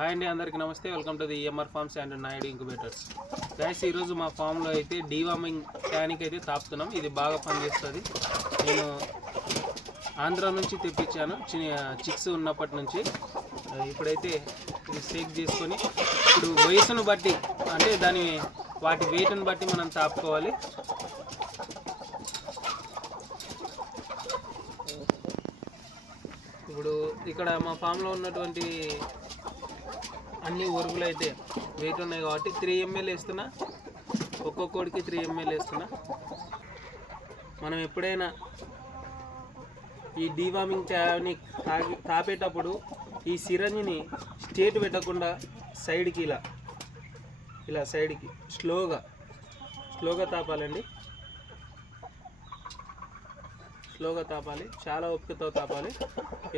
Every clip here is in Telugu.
హాయ్ అండి అందరికీ నమస్తే. Welcome to the EMR farms and Naidu incubators guys ఈరోజు మా ఫామ్లో అయితే డీవార్మింగ్ ట్యానిక్ అయితే తాపుతున్నాం. ఇది బాగా పనిచేస్తుంది. నేను ఆంధ్ర నుంచి తెప్పించాను. చిక్స్ ఉన్నప్పటి నుంచి. ఇప్పుడైతే ఇది షేక్ చేసుకొని ఇప్పుడు వయసును బట్టి అంటే దాని వాటి వెయిట్ని బట్టి మనం తాపుకోవాలి. ఇప్పుడు ఇక్కడ మా ఫామ్లో ఉన్నటువంటి అన్ని ఉరుగులు అయితే వెయిట్ ఉన్నాయి కాబట్టి త్రీ ఎంఎల్ వేస్తున్నా. ఒక్కొక్కడికి త్రీ ఎంఎల్ వేస్తున్నా. మనం ఎప్పుడైనా ఈ డీవార్మింగ్ ట్యాబ్ని తాగి తాపేటప్పుడు ఈ సిరంజిని స్టేట్ పెట్టకుండా సైడ్కి ఇలా ఇలా సైడ్కి స్లోగా స్లోగా తాపాలండి. స్లోగా తాపాలి చాలా ఓపికతో తాపాలి.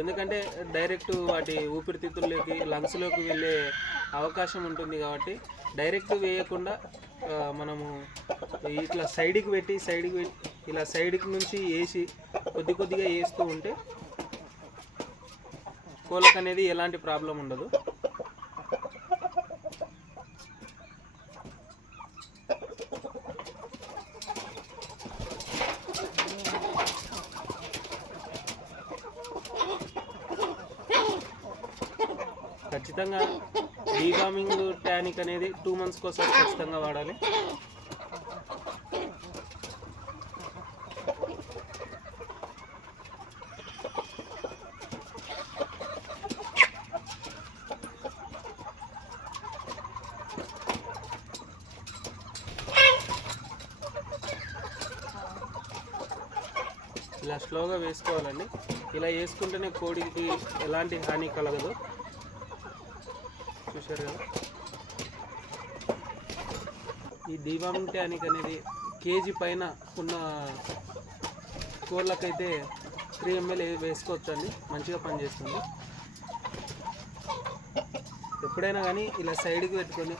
ఎందుకంటే డైరెక్ట్ వాటి ఊపిరితిత్తుల్లోకి లంగ్స్లోకి వెళ్ళే అవకాశం ఉంటుంది కాబట్టి డైరెక్ట్ వేయకుండా మనము ఇట్లా సైడ్కి పెట్టి సైడ్కి పెట్టి ఇలా సైడ్కి నుంచి వేసి కొద్ది కొద్దిగా వేస్తూ ఉంటే కోళ్ళకు అనేది ఎలాంటి ప్రాబ్లం ఉండదు. ఖచ్చితంగా డీవార్మింగ్ టానిక్ అనేది టూ మంత్స్కి ఒకసారి ఖచ్చితంగా వాడాలి. ఇలా స్లోగా వేసుకోవాలండి. ఇలా వేసుకుంటేనే కోడికి ఎలాంటి హాని కలగదు. చూశారు కదా? ఈ డివామింగ్ ట్యానిక్ అనేది కేజీ పైన ఉన్న కోళ్ళకైతే త్రీ ఎంఎల్ వేసుకోవచ్చండి. మంచిగా పనిచేస్తుంది. ఎప్పుడైనా కానీ ఇలా సైడ్కి పెట్టుకొని